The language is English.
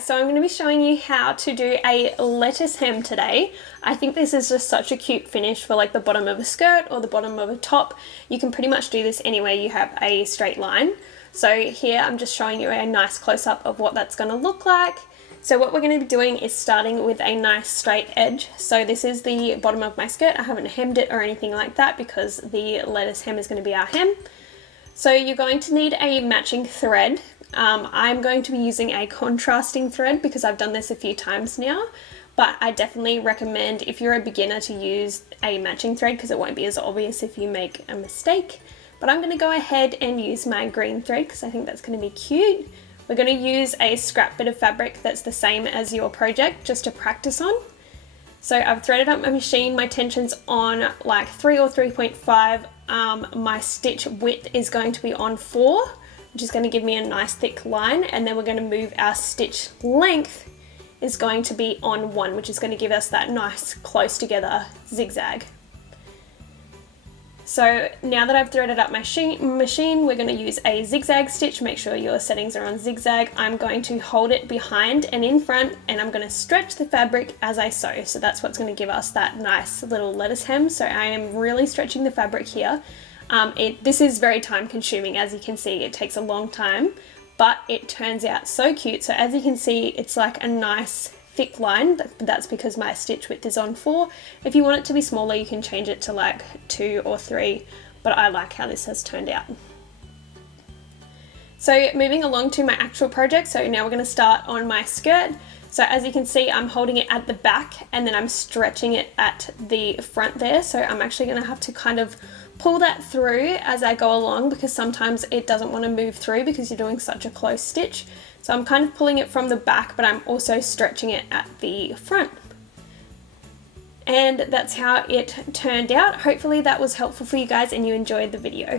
guys, so I'm going to be showing you how to do a lettuce hem today. I think this is just such a cute finish for like the bottom of a skirt or the bottom of a top. You can pretty much do this anywhere you have a straight line. So here I'm just showing you a nice close-up of what that's going to look like. So what we're going to be doing is starting with a nice straight edge. So this is the bottom of my skirt. I haven't hemmed it or anything like that because the lettuce hem is going to be our hem. So you're going to need a matching thread. I'm going to be using a contrasting thread because I've done this a few times now, but I definitely recommend if you're a beginner to use a matching thread because it won't be as obvious if you make a mistake. But I'm going to go ahead and use my green thread because I think that's going to be cute. We're going to use a scrap bit of fabric that's the same as your project just to practice on. So I've threaded up my machine, my tension's on like 3 or 3.5. My stitch width is going to be on 4, which is going to give me a nice thick line, and then we're going to move our stitch length is going to be on 1, which is going to give us that nice close together zigzag. So now that I've threaded up my machine, we're going to use a zigzag stitch. Make sure your settings are on zigzag. I'm going to hold it behind and in front, and I'm going to stretch the fabric as I sew. So that's what's going to give us that nice little lettuce hem. So I am really stretching the fabric here. This is very time consuming. As you can see, it takes a long time, but it turns out so cute. So as you can see, it's like a nice thick line. That's because my stitch width is on 4. If you want it to be smaller, you can change it to like 2 or 3, but I like how this has turned out. So moving along to my actual project, so now we're going to start on my skirt. So as you can see, I'm holding it at the back and then I'm stretching it at the front there. So I'm actually going to have to kind of pull that through as I go along because sometimes it doesn't want to move through because you're doing such a close stitch. So I'm kind of pulling it from the back, but I'm also stretching it at the front. And that's how it turned out. Hopefully that was helpful for you guys and you enjoyed the video.